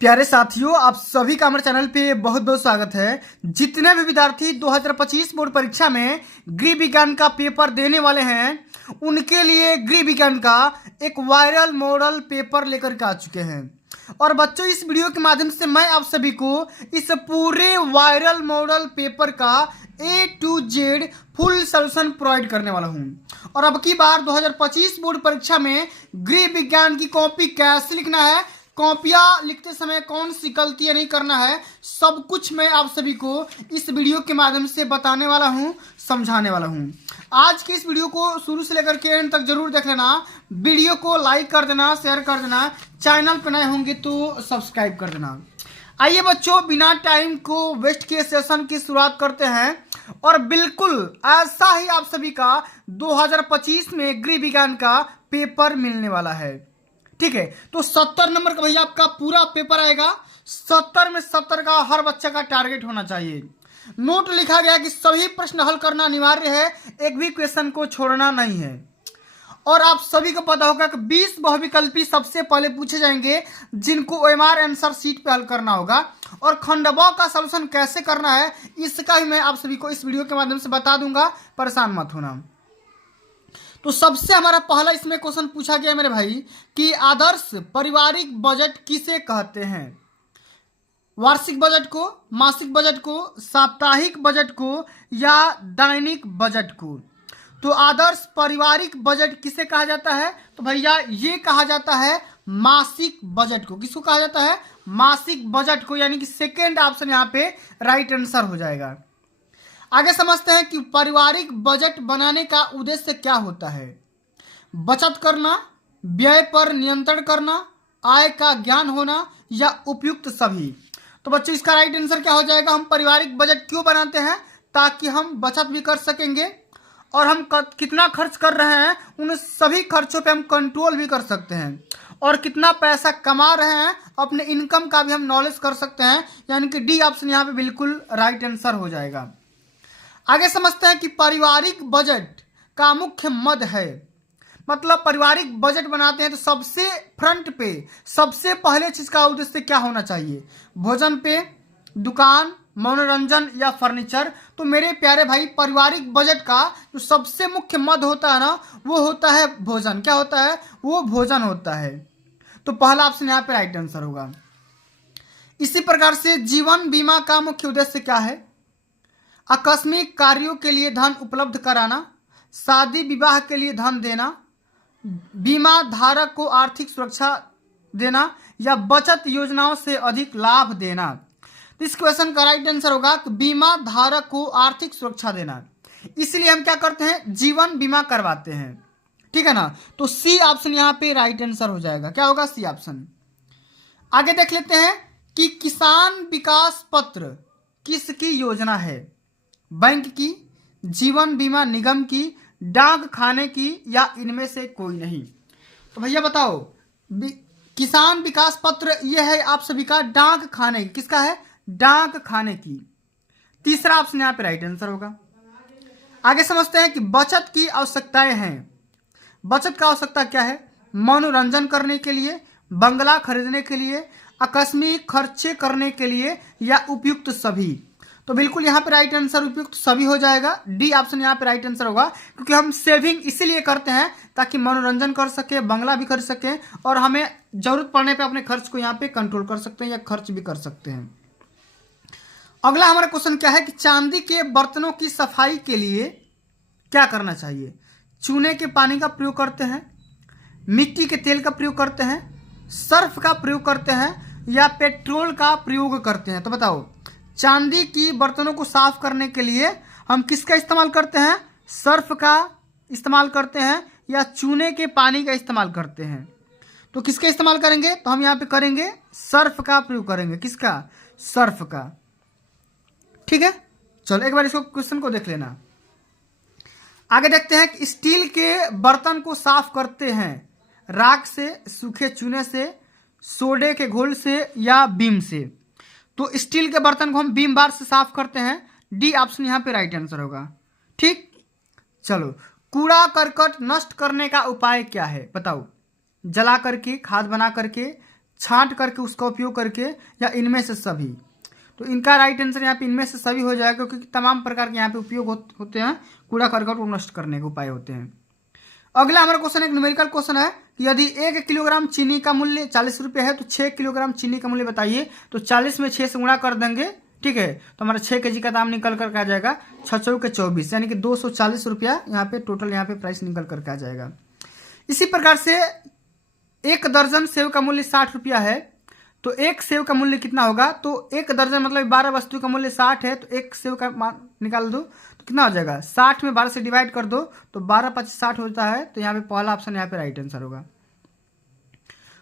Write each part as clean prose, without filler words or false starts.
प्यारे साथियों, आप सभी का हमारे चैनल पे बहुत बहुत स्वागत है। जितने भी विद्यार्थी 2025 बोर्ड परीक्षा में गृह विज्ञान का पेपर देने वाले हैं उनके लिए गृह विज्ञान का एक वायरल मॉडल पेपर लेकर के आ चुके हैं। और बच्चों, इस वीडियो के माध्यम से मैं आप सभी को इस पूरे वायरल मॉडल पेपर का A to Z full solution provide करने वाला हूं। और अब की बार 2025 बोर्ड परीक्षा में गृह विज्ञान की कॉपी कैसे लिखना है, कॉपियां लिखते समय कौन सी गलतियां नहीं करना है, सब कुछ मैं आप सभी को इस वीडियो के माध्यम से बताने वाला हूं, समझाने वाला हूं। आज की इस वीडियो को शुरू से लेकर के एंड तक जरूर देख लेना। वीडियो को लाइक कर देना, शेयर कर देना, चैनल पर नए होंगे तो सब्सक्राइब कर देना। आइए बच्चों, बिना टाइम को वेस्ट किए सेशन की शुरुआत करते हैं। और बिल्कुल ऐसा ही आप सभी का 2025 में गृह विज्ञान का पेपर मिलने वाला है। ठीक है, तो 70 नंबर का भैया आपका पूरा पेपर आएगा। 70 में 70 का हर बच्चे का टारगेट होना चाहिए। नोट लिखा गया कि सभी प्रश्न हल करना अनिवार्य है, एक भी क्वेश्चन को छोड़ना नहीं है। और आप सभी को पता होगा कि 20 बहुविकल्पी सबसे पहले पूछे जाएंगे, जिनको OMR आंसर शीट पे हल करना होगा। और खंडवा का सॉल्यूशन कैसे करना है इसका भी मैं आप सभी को इस वीडियो के माध्यम से बता दूंगा, परेशान मत होना। तो सबसे हमारा पहला इसमें क्वेश्चन पूछा गया मेरे भाई कि आदर्श पारिवारिक बजट किसे कहते हैं। वार्षिक बजट को, मासिक बजट को, साप्ताहिक बजट को या दैनिक बजट को। तो आदर्श पारिवारिक बजट किसे कहा जाता है? तो भैया ये कहा जाता है मासिक बजट को। किसको कहा जाता है? मासिक बजट को, यानी कि सेकेंड ऑप्शन यहाँ पे राइट आंसर हो जाएगा। आगे समझते हैं कि पारिवारिक बजट बनाने का उद्देश्य क्या होता है। बचत करना, व्यय पर नियंत्रण करना, आय का ज्ञान होना या उपयुक्त सभी। तो बच्चों, इसका राइट आंसर क्या हो जाएगा? हम पारिवारिक बजट क्यों बनाते हैं? ताकि हम बचत भी कर सकेंगे और हम कितना खर्च कर रहे हैं उन सभी खर्चों पे हम कंट्रोल भी कर सकते हैं। और कितना पैसा कमा रहे हैं अपने इनकम का भी हम नॉलेज कर सकते हैं, यानी कि डी ऑप्शन यहाँ पे बिल्कुल राइट आंसर हो जाएगा। आगे समझते हैं कि पारिवारिक बजट का मुख्य मद है। मतलब पारिवारिक बजट बनाते हैं तो सबसे फ्रंट पे सबसे पहले चीज का उद्देश्य क्या होना चाहिए? भोजन पे, दुकान, मनोरंजन या फर्नीचर। तो मेरे प्यारे भाई, पारिवारिक बजट का जो सबसे मुख्य मद होता है ना, वो होता है भोजन। क्या होता है? वो भोजन होता है। तो पहला ऑप्शन यहाँ पे राइट आंसर होगा। इसी प्रकार से जीवन बीमा का मुख्य उद्देश्य क्या है? आकस्मिक कार्यों के लिए धन उपलब्ध कराना, शादी विवाह के लिए धन देना, बीमा धारक को आर्थिक सुरक्षा देना या बचत योजनाओं से अधिक लाभ देना। तो इस क्वेश्चन का राइट आंसर होगा कि बीमा धारक को आर्थिक सुरक्षा देना। इसलिए हम क्या करते हैं? जीवन बीमा करवाते हैं। ठीक है ना? तो सी ऑप्शन यहाँ पे राइट आंसर हो जाएगा। क्या होगा? C option. आगे देख लेते हैं कि किसान विकास पत्र किसकी योजना है? बैंक की, जीवन बीमा निगम की, डाक खाने की या इनमें से कोई नहीं। तो भैया बताओ, किसान विकास पत्र यह है आप सभी का डाक खाने की। किसका है? डाक खाने की। तीसरा ऑप्शन यहाँ पे राइट आंसर होगा। आगे समझते हैं कि बचत की आवश्यकताएं हैं। बचत का आवश्यकता क्या है? मनोरंजन करने के लिए, बंगला खरीदने के लिए, आकस्मिक खर्चे करने के लिए या उपयुक्त सभी। तो बिल्कुल यहाँ पे राइट आंसर उपयुक्त सभी हो जाएगा। डी ऑप्शन यहाँ पे राइट आंसर होगा, क्योंकि हम सेविंग इसीलिए करते हैं ताकि मनोरंजन कर सके, बंगला भी खरीद सके और हमें जरूरत पड़ने पे अपने खर्च को यहाँ पे कंट्रोल कर सकते हैं या खर्च भी कर सकते हैं। अगला हमारा क्वेश्चन क्या है कि चांदी के बर्तनों की सफाई के लिए क्या करना चाहिए? चूने के पानी का प्रयोग करते हैं, मिट्टी के तेल का प्रयोग करते हैं, सर्फ का प्रयोग करते हैं या पेट्रोल का प्रयोग करते हैं। तो बताओ, चांदी की बर्तनों को साफ करने के लिए हम किसका इस्तेमाल करते हैं? सर्फ का इस्तेमाल करते हैं या चूने के पानी का इस्तेमाल करते हैं? तो किसका इस्तेमाल करेंगे? तो हम यहाँ पे करेंगे सर्फ का प्रयोग करेंगे। किसका? सर्फ का। ठीक है, चलो एक बार इसको क्वेश्चन को देख लेना। आगे देखते हैं कि स्टील के बर्तन को साफ करते हैं राख से, सूखे चूने से, सोडे के घोल से या बीम से। तो स्टील के बर्तन को हम बीम बार से साफ करते हैं। डी ऑप्शन यहाँ पे राइट आंसर होगा। ठीक, चलो, कूड़ा करकट नष्ट करने का उपाय क्या है? बताओ। जला करके, खाद बना करके, छांट करके उसका उपयोग करके, या इनमें से सभी। तो इनका राइट आंसर यहाँ पे इनमें से सभी हो जाएगा, क्योंकि तमाम प्रकार के यहाँ पे उपयोग होते हैं, कूड़ा करकट को नष्ट करने के उपाय होते हैं। अगला हमारा क्वेश्चन एक न्यूमेरिकल क्वेश्चन है कि यदि 1 किलोग्राम चीनी का मूल्य 40 रुपये है तो 6 किलोग्राम चीनी का मूल्य बताइए। तो 40 में 6 से गुणा कर देंगे, ठीक है, तो हमारा 6 केजी का दाम निकल करके आ जाएगा 6 चौके 24, यानी कि 240 रुपया यहाँ पे टोटल यहाँ पे प्राइस निकल करके आ जाएगा। इसी प्रकार से 1 दर्जन सेव का मूल्य 60 रुपया है, तो 1 सेव का मूल्य कितना होगा? तो 1 दर्जन मतलब 12 वस्तु का मूल्य 60 है, तो 1 सेव का निकाल दो तो कितना हो जाएगा? 60 में 12 से डिवाइड कर दो तो 12 25 60 होता है। तो यहाँ पे पहला ऑप्शन यहाँ पे राइट आंसर होगा।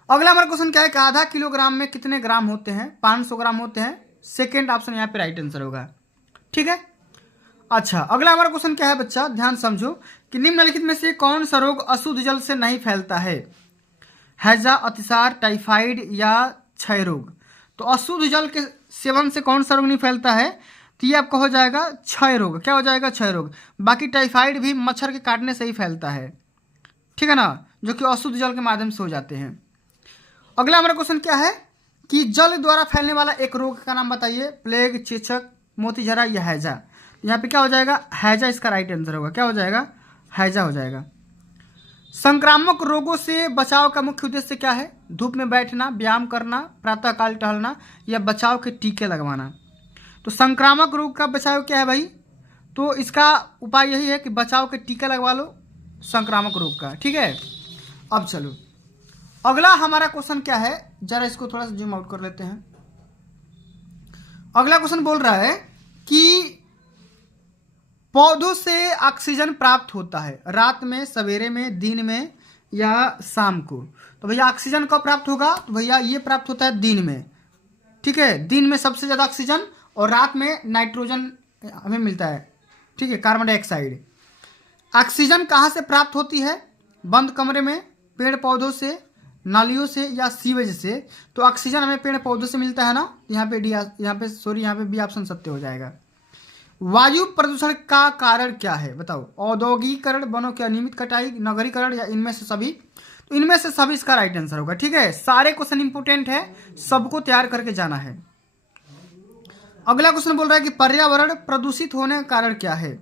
अगला हमारा क्वेश्चन क्या है कि आधा किलोग्राम में कितने ग्राम होते हैं? 500 ग्राम होते हैं। सेकेंड ऑप्शन यहाँ पे राइट आंसर होगा, ठीक है। अच्छा, अगला हमारा क्वेश्चन क्या है बच्चा, ध्यान समझो कि निम्नलिखित में से कौन सा रोग अशुद्ध जल से नहीं फैलता है? हैजा, अतिसार, टाइफाइड या क्षय रोग। तो अशुद्ध जल के सेवन से कौन सा रोग नहीं फैलता है? तो ये आपका हो जाएगा क्षय रोग। क्या हो जाएगा? क्षय रोग। बाकी टाइफाइड भी मच्छर के काटने से ही फैलता है, ठीक है ना, जो कि अशुद्ध जल के माध्यम से हो जाते हैं। अगला हमारा क्वेश्चन क्या है कि जल द्वारा फैलने वाला एक रोग का नाम बताइए। प्लेग, चेचक, मोतीझरा या हैजा। यहाँ पे क्या हो जाएगा? हैजा इसका राइट आंसर होगा। क्या हो जाएगा? हैजा हो जाएगा। संक्रामक रोगों से बचाव का मुख्य उद्देश्य क्या है? धूप में बैठना, व्यायाम करना, प्रातःकाल टहलना या बचाव के टीके लगवाना। तो संक्रामक रोग का बचाव क्या है भाई? तो इसका उपाय यही है कि बचाव के टीके लगवा लो संक्रामक रोग का, ठीक है। अब चलो अगला हमारा क्वेश्चन क्या है, जरा इसको थोड़ा सा जूम आउट कर लेते हैं। अगला क्वेश्चन बोल रहा है कि पौधों से ऑक्सीजन प्राप्त होता है रात में, सवेरे में, दिन में या शाम को। तो भैया ऑक्सीजन कब प्राप्त होगा? तो भैया ये प्राप्त होता है दिन में, ठीक है। दिन में सबसे ज़्यादा ऑक्सीजन, और रात में नाइट्रोजन हमें मिलता है, ठीक है, कार्बन डाइऑक्साइड। ऑक्सीजन कहाँ से प्राप्त होती है? बंद कमरे में, पेड़ पौधों से, नालियों से या सीवेज से। तो ऑक्सीजन हमें पेड़ पौधों से मिलता है ना, यहाँ पे यहाँ पे बी ऑप्शन सत्य हो जाएगा। वायु प्रदूषण का कारण क्या है बताओ? औद्योगिकरण, वनों की अनियमित कटाई, नगरीकरण या इनमें से सभी। तो इनमें से सभी इसका राइट आंसर होगा, ठीक है। सारे क्वेश्चन इंपोर्टेंट है, सबको तैयार करके जाना है। अगला क्वेश्चन बोल रहा है कि पर्यावरण प्रदूषित होने का कारण क्या है?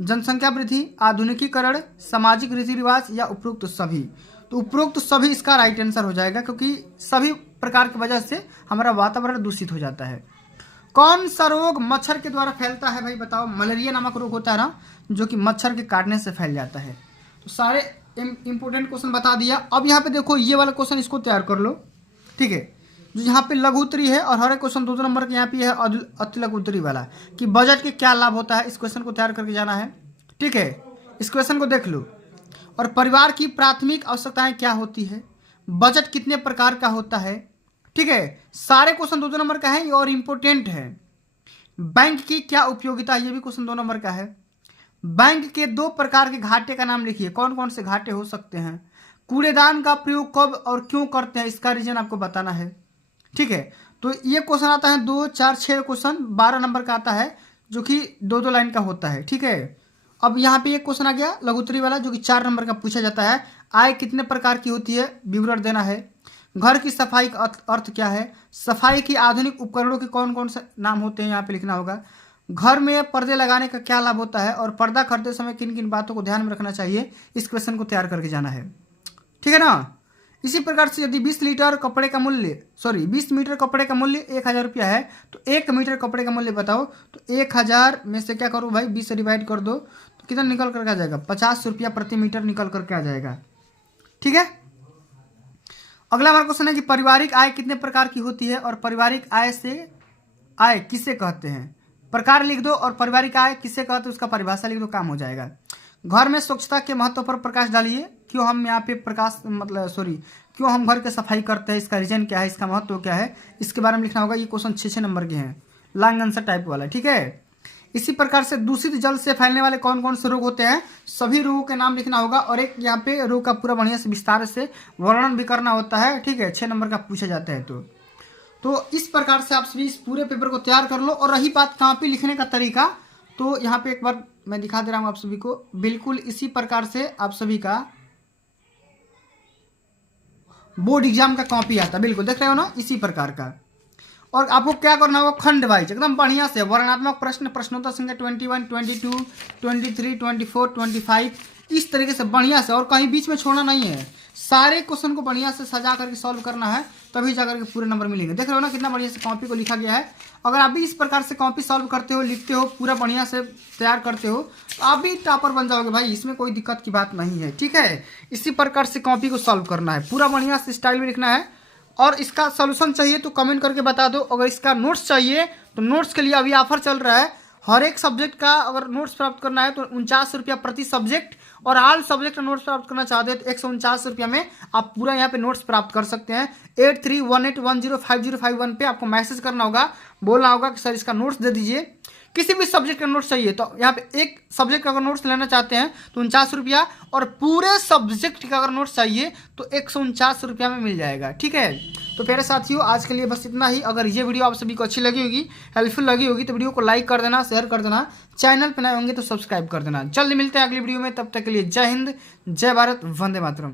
जनसंख्या वृद्धि, आधुनिकीकरण, सामाजिक रीति रिवाज या उपरोक्त सभी। तो उपरोक्त सभी इसका राइट आंसर हो जाएगा, क्योंकि सभी प्रकार की वजह से हमारा वातावरण दूषित हो जाता है। कौन सा रोग मच्छर के द्वारा फैलता है भाई बताओ? मलेरिया नामक रोग होता है ना, जो कि मच्छर के काटने से फैल जाता है। तो सारे इंपोर्टेंट क्वेश्चन बता दिया। अब यहाँ पे देखो ये वाला क्वेश्चन, इसको तैयार कर लो, ठीक है। जो यहाँ पे लघु उत्तरी है और हर एक क्वेश्चन 2 नंबर के यहाँ पे है अति लघु उत्तरी वाला कि बजट के क्या लाभ होता है। इस क्वेश्चन को तैयार करके जाना है, ठीक है। इस क्वेश्चन को देख लो। और परिवार की प्राथमिक आवश्यकताएं क्या होती है? बजट कितने प्रकार का होता है, ठीक है। सारे क्वेश्चन 2 नंबर का है और इम्पोर्टेंट है। बैंक की क्या उपयोगिता है? ये भी क्वेश्चन 2 नंबर का है। बैंक के 2 प्रकार के घाटे का नाम लिखिए। कौन कौन से घाटे हो सकते हैं? कूड़ेदान का प्रयोग कब और क्यों करते हैं, इसका रीजन आपको बताना है, ठीक है। तो ये क्वेश्चन आता है 2, 4, 6 क्वेश्चन 12 नंबर का आता है, जो कि 2-2 लाइन का होता है, ठीक है। अब यहाँ पे एक क्वेश्चन आ गया लघुत्तरी वाला, जो कि 4 नंबर का पूछा जाता है। आय कितने प्रकार की होती है, विवरण देना है। घर की सफाई का अर्थ क्या है? सफाई की आधुनिक उपकरणों के कौन कौन से नाम होते हैं, यहाँ पे लिखना होगा। घर में पर्दे लगाने का क्या लाभ होता है, और पर्दा खरीदते समय किन किन बातों को ध्यान में रखना चाहिए। इस क्वेश्चन को तैयार करके जाना है, ठीक है ना। इसी प्रकार से यदि 20 मीटर कपड़े का मूल्य 1000 रुपया है, तो 1 मीटर कपड़े का मूल्य बताओ। तो 1000 में से क्या करो भाई, 20 से डिवाइड कर दो तो कितना निकल करके आ जाएगा? 50 रुपया प्रति मीटर निकल करके आ जाएगा, ठीक है। अगला हमारा क्वेश्चन है कि पारिवारिक आय कितने प्रकार की होती है, और पारिवारिक आय किसे कहते हैं? प्रकार लिख दो और पारिवारिक आय किसे कहते हैं उसका परिभाषा लिख दो, काम हो जाएगा। घर में स्वच्छता के महत्व पर प्रकाश डालिए। क्यों हम यहाँ पे क्यों हम घर की सफाई करते हैं, इसका रीजन क्या है, इसका महत्व क्या है, इसके बारे में लिखना होगा। ये क्वेश्चन 6 नंबर के हैं, लॉन्ग आंसर टाइप वाला, ठीक है। इसी प्रकार से दूषित जल से फैलने वाले कौन कौन से रोग होते हैं, सभी रोगों के नाम लिखना होगा, और एक यहाँ पे रोग का पूरा बढ़िया से विस्तार से वर्णन भी करना होता है, ठीक है। 6 नंबर का पूछा जाता है। तो इस प्रकार से आप सभी इस पूरे पेपर को तैयार कर लो। और रही बात कॉपी लिखने का तरीका, तो यहाँ पे एक बार मैं दिखा दे रहा हूँ आप सभी को। बिल्कुल इसी प्रकार से आप सभी का बोर्ड एग्जाम का कॉपी आता है, बिल्कुल देख रहे हो ना, इसी प्रकार का। और आपको क्या करना होगा, खंड वाइज एकदम बढ़िया से वर्णनात्मक प्रश्न, प्रश्नोत्तर संख्या 21, 22, 23, 24, 25 इस तरीके से बढ़िया से, और कहीं बीच में छोड़ना नहीं है। सारे क्वेश्चन को बढ़िया से सजा करके सॉल्व करना है, तभी जाकर के पूरे नंबर मिलेंगे। देख रहे हो ना कितना बढ़िया से कॉपी को लिखा गया है। अगर आप भी इस प्रकार से कॉपी सॉल्व करते हो, लिखते हो, पूरा बढ़िया से तैयार करते हो, तो आप भी टॉपर बन जाओगे भाई, इसमें कोई दिक्कत की बात नहीं है। ठीक है, इसी प्रकार से कॉपी को सॉल्व करना है, पूरा बढ़िया से स्टाइल में लिखना है। और इसका सोल्यूशन चाहिए तो कमेंट करके बता दो। अगर इसका नोट्स चाहिए तो नोट्स के लिए अभी ऑफर चल रहा है। हर एक सब्जेक्ट का अगर नोट्स प्राप्त करना है तो 49 रुपया प्रति सब्जेक्ट, और ऑल सब्जेक्ट का नोट्स प्राप्त करना चाहते हैं तो 149 रुपया में आप पूरा यहाँ पे नोट्स प्राप्त कर सकते हैं। 8318105051 पे आपको मैसेज करना होगा, बोलना होगा कि सर इसका नोट्स दे दीजिए। किसी भी सब्जेक्ट का नोट्स चाहिए तो यहाँ पे एक सब्जेक्ट का अगर नोट्स लेना चाहते हैं तो 49 रुपया, और पूरे सब्जेक्ट का अगर नोट्स चाहिए तो 149 रुपया में मिल जाएगा। ठीक है, तो प्यारे साथियों आज के लिए बस इतना ही। अगर ये वीडियो आप सभी को अच्छी लगी होगी, हेल्पफुल लगी होगी, तो वीडियो को लाइक कर देना, शेयर कर देना, चैनल पर नए होंगे तो सब्सक्राइब कर देना। जल्दी मिलते हैं अगली वीडियो में, तब तक के लिए जय हिंद, जय भारत, वंदे मातरम।